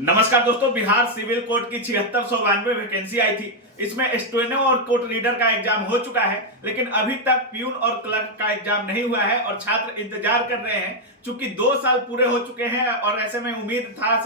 नमस्कार दोस्तों, Bihar civil court की 7692 वैकेंसी आई थी। इसमें स्टेनो और कोर्ट रीडर का एग्जाम हो चुका है, लेकिन अभी तक प्यून और क्लर्क का एग्जाम नहीं हुआ है और छात्र इंतजार कर रहे हैं। चूंकि 2 साल पूरे हो चुके हैं और ऐसे में उम्मीद था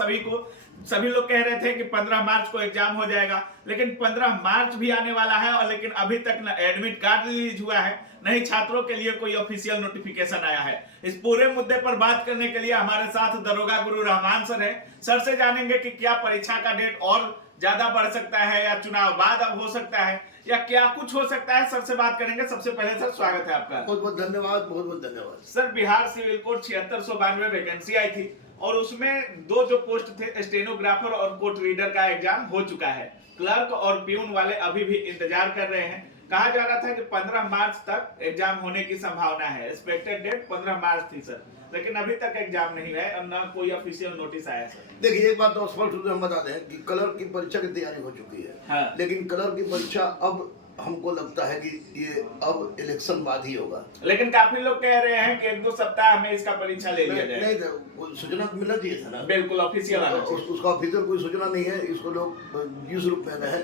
सभी लोग कह रहे थे कि 15 मार्च को एग्जाम हो जाएगा, लेकिन 15 मार्च भी आने वाला है और लेकिन अभी तक न एडमिट कार्ड रिलीज हुआ है, न ही छात्रों के लिए कोई ऑफिशियल नोटिफिकेशन आया है। इस पूरे मुद्दे पर बात करने के लिए हमारे साथ दरोगा गुरु रहमान सर है। सर से जानेंगे कि क्या परीक्षा का डेट और ज्यादा बढ़ सकता है या चुनाव बाद अब हो सकता है या क्या कुछ हो सकता है। सर से बात करेंगे। सबसे पहले सर स्वागत है आपका। बहुत बहुत धन्यवाद, बहुत बहुत धन्यवाद। Sir, Bihar civil court 7692 vacancy आई थी और उसमें 2 जो पोस्ट थे, स्टेनोग्राफर और कोर्ट रीडर का एग्जाम हो चुका है। क्लर्क और प्यून वाले अभी भी इंतजार कर रहे हैं। कहा जा रहा था कि 15 मार्च तक एग्जाम होने की संभावना है। एक्सपेक्टेड डेट 15 मार्च थी सर, लेकिन अभी तक एग्जाम नहीं है और न कोई ऑफिशियल नोटिस आया सर। देखिए, एक बात तो स्पष्ट रूप से हम बता दें कि क्लर्क की परीक्षा की तैयारी हो चुकी है। हाँ। लेकिन क्लर्क की परीक्षा अब हमको लगता है कि ये अब इलेक्शन बाद ही होगा। लेकिन काफी लोग कह रहे हैं कि 1-2 सप्ताह में इसका परीक्षा ले लिया जाए। नहीं तो सूचना मिलना चाहिए था ना। बिल्कुल ऑफिशियल आना चाहिए। उसका ऑफिशियल कोई सूचना नहीं है। इसको लोग जिस रूप में रहे,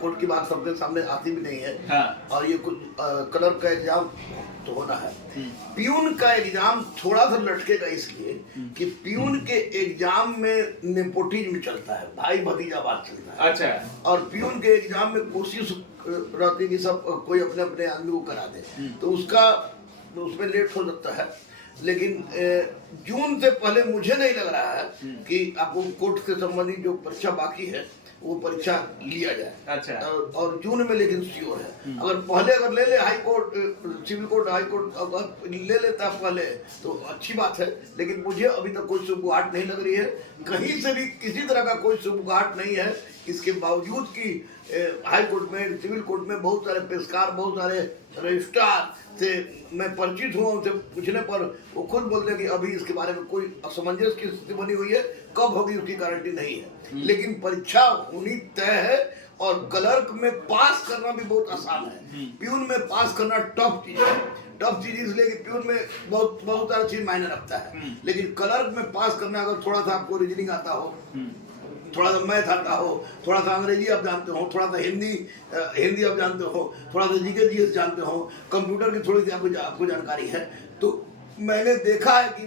कोर्ट की बात सबके सामने आती भी नहीं है। हाँ। और ये कुछ क्लर्क का एग्जाम तो होना है। प्यून का एग्जाम थोड़ा सा लटकेगा इसलिए कि प्यून के एग्जाम में नेपोटिज्म चलता है, भाई भतीजावाद चलता है। अच्छा। और प्यून के एग्जाम में कोशिश रहती है कि सब कोई अपने अपने आदमी को करा दे, तो उसमें लेट हो सकता है। लेकिन जून से पहले मुझे नहीं लग रहा है कि आपको कोर्ट से संबंधित जो परीक्षा बाकी है वो परीक्षा लिया जाए। अच्छा। और जून में लेकिन श्योर है। अगर ले ले high court, civil court, high court अगर ले लेता पहले तो अच्छी बात है। लेकिन मुझे अभी तक कोई सुबुगाहट नहीं लग रही है, कहीं से भी किसी तरह का कोई सुबुगाहट नहीं है। इसके बावजूद कि हाई कोर्ट में, सिविल कोर्ट में बहुत सारे पेशकार, बहुत सारे रजिस्ट्रार से मैं परिचित हूँ, उनसे पूछने पर वो खुद बोलते हैं कि अभी इसके बारे में कोई असमंजस की स्थिति बनी हुई है, कब होगी उसकी गारंटी नहीं है। लेकिन परीक्षा होनी तय है और क्लर्क में पास करना भी बहुत आसान है। प्यून में पास करना टफ चीज है। टफ चीज इसलिए कि प्यून में बहुत सारा चीज मायने रखता है, लेकिन क्लर्क में पास करना, अगर थोड़ा सा आपको रीजनिंग आता हो, थोड़ा सा मैथ आता हो, थोड़ा सा अंग्रेजी आप जानते हो, थोड़ा सा हिंदी आप जानते हो, थोड़ा सा जीके जीएस जानते हो, कंप्यूटर की थोड़ी सी आपको जानकारी है, तो मैंने देखा है कि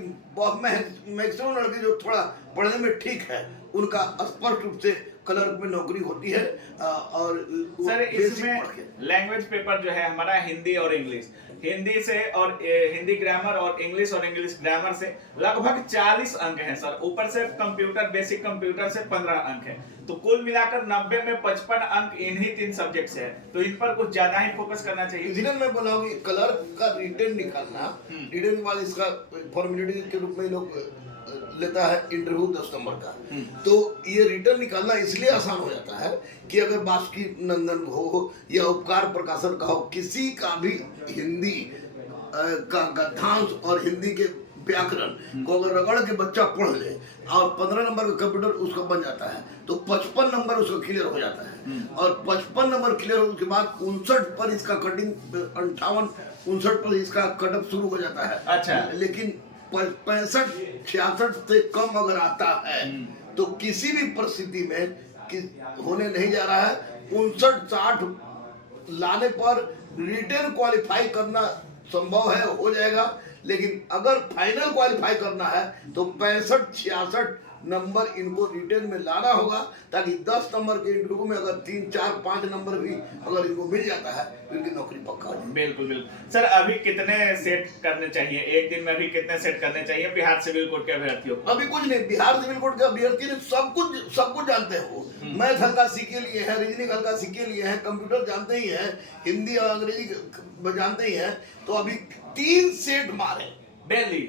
मैक्सिमम लड़के जो थोड़ा पढ़ने में ठीक है उनका स्पष्ट रूप से क्लर्क में नौकरी होती है। और सर, इसमें लैंग्वेज पेपर जो है हमारा हिंदी और इंग्लिश, हिंदी से और हिंदी ग्रामर और इंग्लिश ग्रामर से लगभग 40 अंक हैं सर। ऊपर से कंप्यूटर, बेसिक कंप्यूटर से 15 अंक है, तो कुल मिलाकर 90 में 55 अंक इन्हीं 3 सब्जेक्ट से है। तो इन पर कुछ ज्यादा ही फोकस करना चाहिए। इसलिए मैं बोला हूँ कि क्लर्क का रिटर्न निकालना, रिटर्न के बाद इसका फॉर्मेलिटी के रूप में लोग लेता है इंटरव्यू 10 नंबर का, तो ये रिटर्न निकालना इसलिए आसान हो जाता है कि अगर बासुकी नंदन हो या उपकार प्रकाशन का हो, किसी का भी हिंदी का गद्यांश और हिंदी के व्याकरण को अगर रगड़ के बच्चा पढ़ ले और 15 नंबर का कंप्यूटर उसका बन जाता है, तो 55 नंबर उसका क्लियर हो जाता है। और 55 नंबर क्लियर होने के बाद 59 पर इसका कटिंग, 58-59 पर इसका कटअप शुरू हो जाता है। अच्छा। लेकिन 65-66 से कम अगर आता है तो किसी भी परिस्थिति में होने नहीं जा रहा है। 59-60 लाने पर रिटेन क्वालिफाई करना संभव है, हो जाएगा। लेकिन अगर फाइनल क्वालिफाई करना है तो 65-66 नंबर इनको रिटेन में लाना होगा, ताकि 10 नंबर के इंटरव्यू में अगर 3, 4, 5 नंबर भी अगर इनको मिल जाता है तो इनकी नौकरी पक्का हो जाएगी। बिल्कुल बिल्कुल। सर, अभी कितने सेट करने चाहिए, एक दिन में अभी कितने सेट करने चाहिए बिहार सिविल कोर्ट के अभ्यर्थियों को? अभी कुछ नहीं, बिहार सिविल कोर्ट के अभ्यर्थी ने सब कुछ जानते हो। मैथ हल्का सीखे लिए हैं, रीजनिंग हल्का सीखे लिए हैं, कंप्यूटर जानते ही हैं, हिंदी और अंग्रेजी जानते ही हैं। तो अभी 3 सेट मारे डेली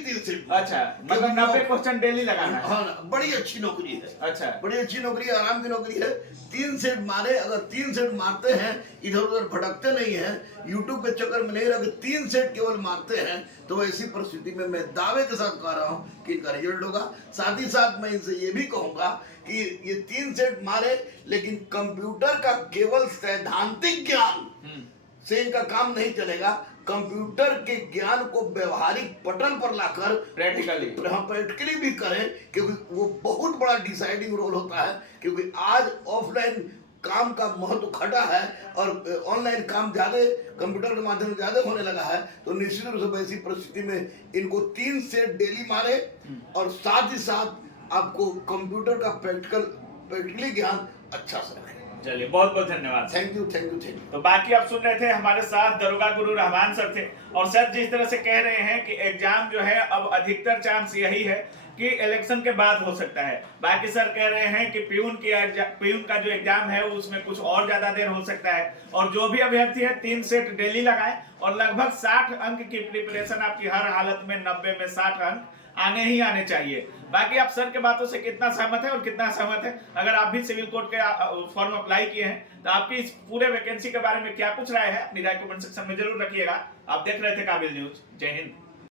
3 सेट। अच्छा, मतलब 90 क्वेश्चन डेली लगाना है। हाँ, बड़ी अच्छी नौकरी है। अच्छा, बड़ी अच्छी नौकरी है, आराम की नौकरी है। 3 सेट मारे, अगर 3 सेट मारते हैं, इधर उधर भटकते नहीं हैं, यूट्यूब के चक्कर में नहीं रह, 3 सेट केवल मारते हैं, तो ऐसी परिस्थिति में मैं दावे के साथ कह रहा हूँ कि इनका रिजल्ट होगा। साथ ही साथ मैं इनसे ये भी कहूंगा कि ये 3 सेट मारे, लेकिन कंप्यूटर का केवल सैद्धांतिक ज्ञान से इनका काम नहीं चलेगा। कंप्यूटर के ज्ञान को व्यवहारिक पटल पर लाकर प्रैक्टिकली भी करें, क्योंकि वो बहुत बड़ा डिसाइडिंग रोल होता है। क्योंकि आज ऑफलाइन काम का महत्व घटा है और ऑनलाइन काम ज्यादा कंप्यूटर के माध्यम से ज्यादा होने लगा है। तो निश्चित रूप से वैसी परिस्थिति में इनको 3 सेट डेली मारे और साथ ही साथ आपको कंप्यूटर का प्रैक्टिकली ज्ञान अच्छा से रखें। चलिए, बहुत बहुत धन्यवाद। Thank you. तो बाकी आप सुन रहे थे, हमारे साथ दरोगा गुरु रहमान सर थे। और सर जिस तरह से कह रहे हैं कि एग्जाम जो है अब अधिकतर चांस यही है कि इलेक्शन के बाद हो सकता है। बाकी सर कह रहे हैं कि प्यून का जो एग्जाम है उसमें कुछ और ज्यादा देर हो सकता है। और जो भी अभ्यर्थी है 3 सेट डेली लगाए और लगभग 60 अंक की प्रिपरेशन आपकी हर हालत में 90 में 60 अंक आने ही आने चाहिए। बाकी आप सर के बातों से कितना सहमत है और कितना सहमत है, अगर आप भी सिविल कोड के फॉर्म अप्लाई किए हैं तो आपकी इस पूरे वैकेंसी के बारे में क्या कुछ राय है, अपनी राय कमेंट सेक्शन में जरूर रखिएगा। आप देख रहे थे काबिल न्यूज। जय हिंद।